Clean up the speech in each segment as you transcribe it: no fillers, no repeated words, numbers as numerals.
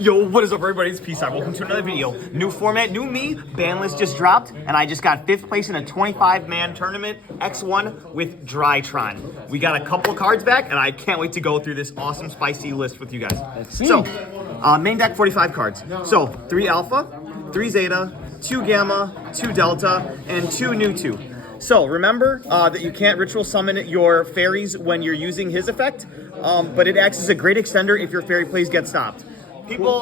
Yo, what is up, everybody? It's psai. Welcome to another video. New format, new me. Ban list just dropped, and I just got 5th place in a 25-man tournament, X1 with Drytron. We got a couple of cards back, and I can't wait to go through this awesome, spicy list with you guys. So, main deck, 45 cards. So, 3 Alpha, 3 Zeta, 2 Gamma, 2 Delta, and 2 New 2. So remember that you can't ritual summon your fairies when you're using his effect, but it acts as a great extender if your fairy plays get stopped. People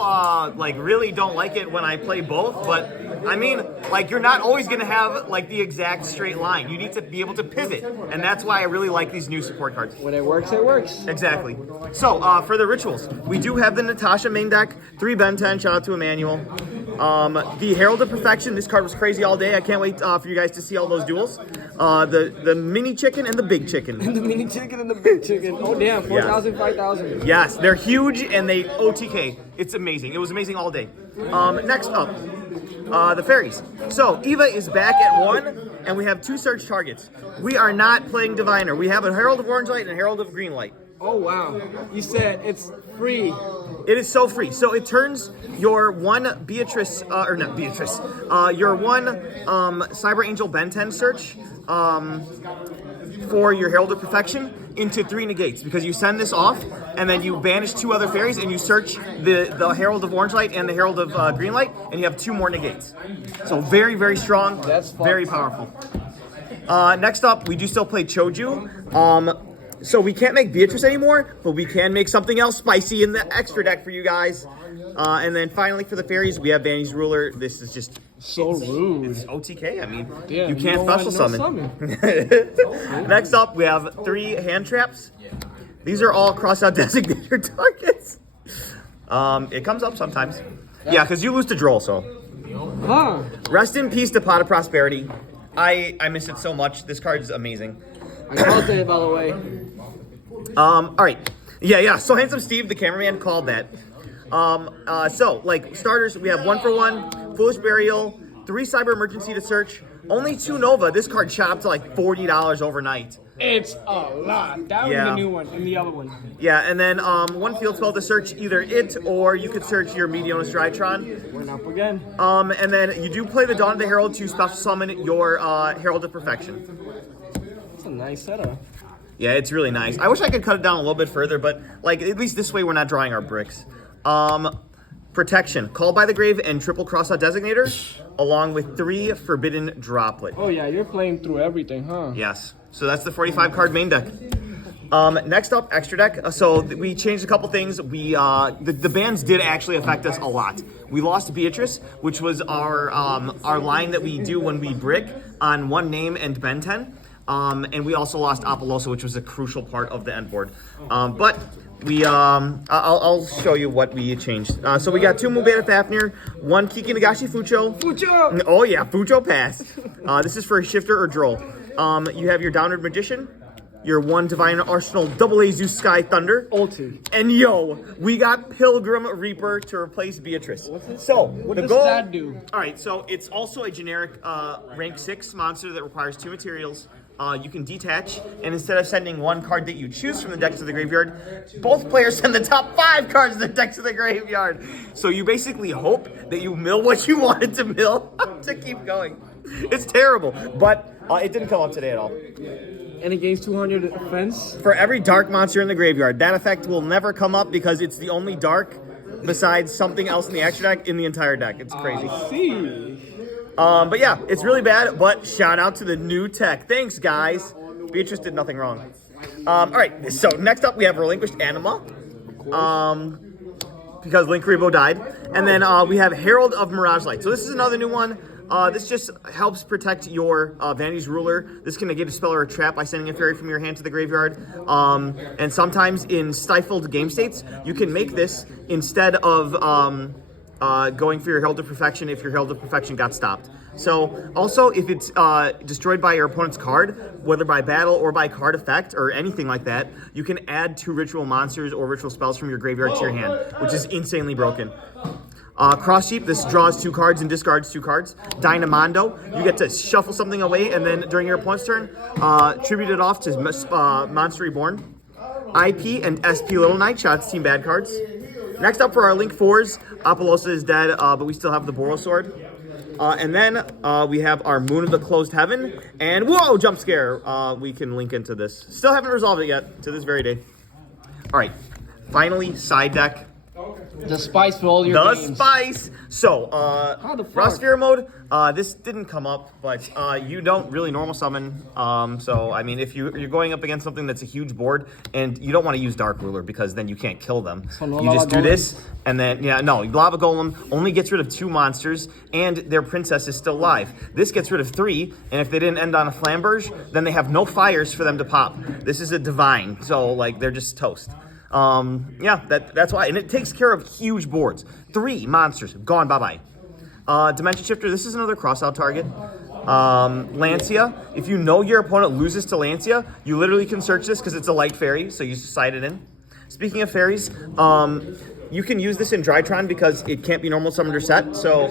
like really don't like it when I play both, but I mean, like, you're not always gonna have like the exact straight line. You need to be able to pivot, and that's why I really like these new support cards. When it works, it works. Exactly. So for the rituals, we do have the Natasha main deck, 3 Ben 10, shout out to Emmanuel. The Herald of Perfection, this card was crazy all day. I can't wait for you guys to see all those duels. The mini chicken and the big chicken. The mini chicken and the big chicken. Oh damn, 4,000, 5,000. Yes, they're huge and they OTK. It's amazing. It was amazing all day. Next up, the fairies. So Eva is back at 1, and we have 2 search targets. We are not playing Diviner. We have a Herald of Orange Light and a Herald of Green Light. Oh wow, you said it's free. It is so free. So it turns your one Beatrice, or not Beatrice, your one Cyber Angel Ben 10 search for your Herald of Perfection into 3 negates, because you send this off and then you banish 2 other fairies and you search the Herald of Orange Light and the Herald of Green Light, and you have 2 more negates. So very, very strong. That's very powerful. Next up, we do still play Choju. So we can't make Beatrice anymore, but we can make something else spicy in the extra deck for you guys. And then finally for the fairies, we have Vanity's Ruler. This is just so rude. It's OTK. I mean, damn, you can't special summon. Next up, we have 3 hand traps. These are all cross-out designator targets. It comes up sometimes. Yeah, because you lose to Droll, so. Huh. Rest in peace to Pot of Prosperity. I miss it so much. This card is amazing. I called it, by the way. All right. Yeah. So Handsome Steve, the cameraman, called that. So, like, starters, we have 1 for 1, Foolish Burial, 3 Cyber Emergency to search, only 2 Nova. This card shot up to like $40 overnight. It's a lot. That was the new one and the other one. Yeah, and then 1 field spell to search either it, or you could search your Medionis Drytron. We're up again. And then you do play the Dawn of the Herald to special summon your Herald of Perfection. It's a nice setup. Yeah, it's really nice. I wish I could cut it down a little bit further, but like at least this way we're not drawing our bricks. Protection, Called by the Grave and triple cross-out designator, along with 3 Forbidden Droplet. Oh yeah, you're playing through everything, huh? Yes. So that's the 45 card main deck. Next up, extra deck. So we changed a couple things. The bans did actually affect us a lot. We lost Beatrice, which was our line that we do when we brick on 1 name and Ben 10. And we also lost Apollosa, which was a crucial part of the end board. But we, I'll show you what we changed. So we got 2 Mubeta Fafnir, 1 Kiki Nagashi Fucho. Fucho! Oh yeah, Fucho pass. This is for a Shifter or Droll. You have your Downward Magician, your 1 Divine Arsenal AA Zeus Sky Thunder. Ulti. And yo, we got Pilgrim Reaper to replace Beatrice. So, what the does goal, that do? Alright, so it's also a generic rank 6 monster that requires 2 materials. You can detach, and instead of sending 1 card that you choose from the deck to the graveyard, both players send the top 5 cards of the deck to the graveyard. So you basically hope that you mill what you wanted to mill to keep going. It's terrible, but it didn't come up today at all. And it gains 200 defense. For every dark monster in the graveyard, that effect will never come up because it's the only dark besides something else in the extra deck in the entire deck. It's crazy. I see. But yeah, it's really bad, but shout out to the new tech. Thanks, guys. Beatrice did nothing wrong. All right, so next up we have Relinquished Anima. Because Link Rebo died. And then we have Herald of Mirage Light. So this is another new one. This just helps protect your Vanity's Ruler. This can negate a spell or a trap by sending a fairy from your hand to the graveyard. And sometimes in stifled game states, you can make this instead of going for your Herald of Perfection if your Herald of Perfection got stopped. So also, if it's destroyed by your opponent's card, whether by battle or by card effect or anything like that, you can add 2 ritual monsters or ritual spells from your graveyard to your hand, which is insanely broken. Cross Sheep, this draws 2 cards and discards 2 cards. Dynamondo, you get to shuffle something away and then during your opponent's turn, tribute it off to Monster Reborn. IP and SP Little Knight, shots Team Bad cards. Next up for our Link 4s, Apollosa is dead, but we still have the Boros Sword. And then we have our Moon of the Closed Heaven. And whoa, jump scare. We can link into this. Still haven't resolved it yet to this very day. All right, finally, side deck. The spice for all your games. The spice. So, the fuck? Raw Sphere mode, this didn't come up, but you don't really normal summon. So, I mean, if you're going up against something that's a huge board, and you don't want to use Dark Ruler because then you can't kill them. So no you just do Lava this, and then, Lava Golem only gets rid of 2 monsters, and their princess is still alive. This gets rid of 3, and if they didn't end on a Flamberge, then they have no fires for them to pop. This is a Divine, so, like, they're just toast. That's why. And it takes care of huge boards. 3 monsters. Gone. Bye-bye. Dimension Shifter. This is another cross-out target. Lancia. If you know your opponent loses to Lancia, you literally can search this because it's a light fairy, so you slide it in. Speaking of fairies, you can use this in Drytron because it can't be normal summoned or set. So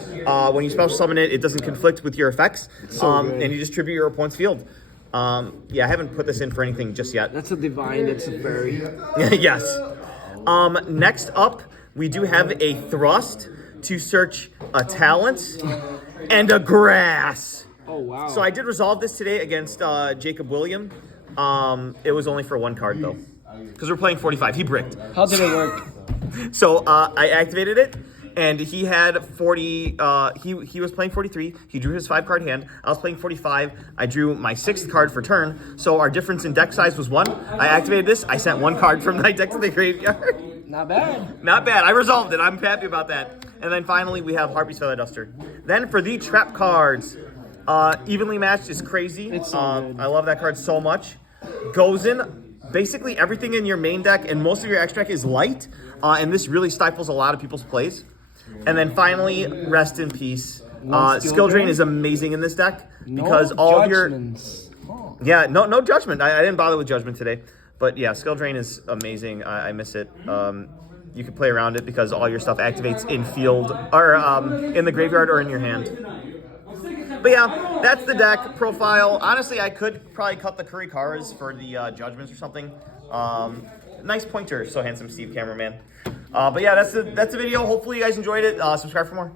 when you special summon it, it doesn't conflict with your effects. And you distribute your opponent's field. I haven't put this in for anything just yet. That's a divine, that's a fairy. Yes. Next up, we do have a thrust to search a talent and a grass. Oh, wow. So I did resolve this today against Jacob William. It was only for 1 card, though. Because we're playing 45. He bricked. How did it work? So I activated it. And he had 40, he was playing 43. He drew his 5-card hand. I was playing 45. I drew my 6th card for turn. So our difference in deck size was 1. I activated this. I sent 1 card from my deck to the graveyard. Not bad. Not bad. I resolved it. I'm happy about that. And then finally, we have Harpy's Feather Duster. Then for the trap cards, Evenly Matched is crazy. It's so good. I love that card so much. Goes in. Basically, everything in your main deck and most of your extra deck is light. And this really stifles a lot of people's plays. And then finally, rest in peace. Skill Drain is amazing in this deck because all of your no judgment. I didn't bother with judgment today, but yeah, Skill Drain is amazing. I miss it. You can play around it because all your stuff activates in field or in the graveyard or in your hand. But yeah, that's the deck profile. Honestly, I could probably cut the Kurikaras for the judgments or something. Nice pointer, so handsome Steve cameraman. But yeah, that's the video. Hopefully you guys enjoyed it. Subscribe for more.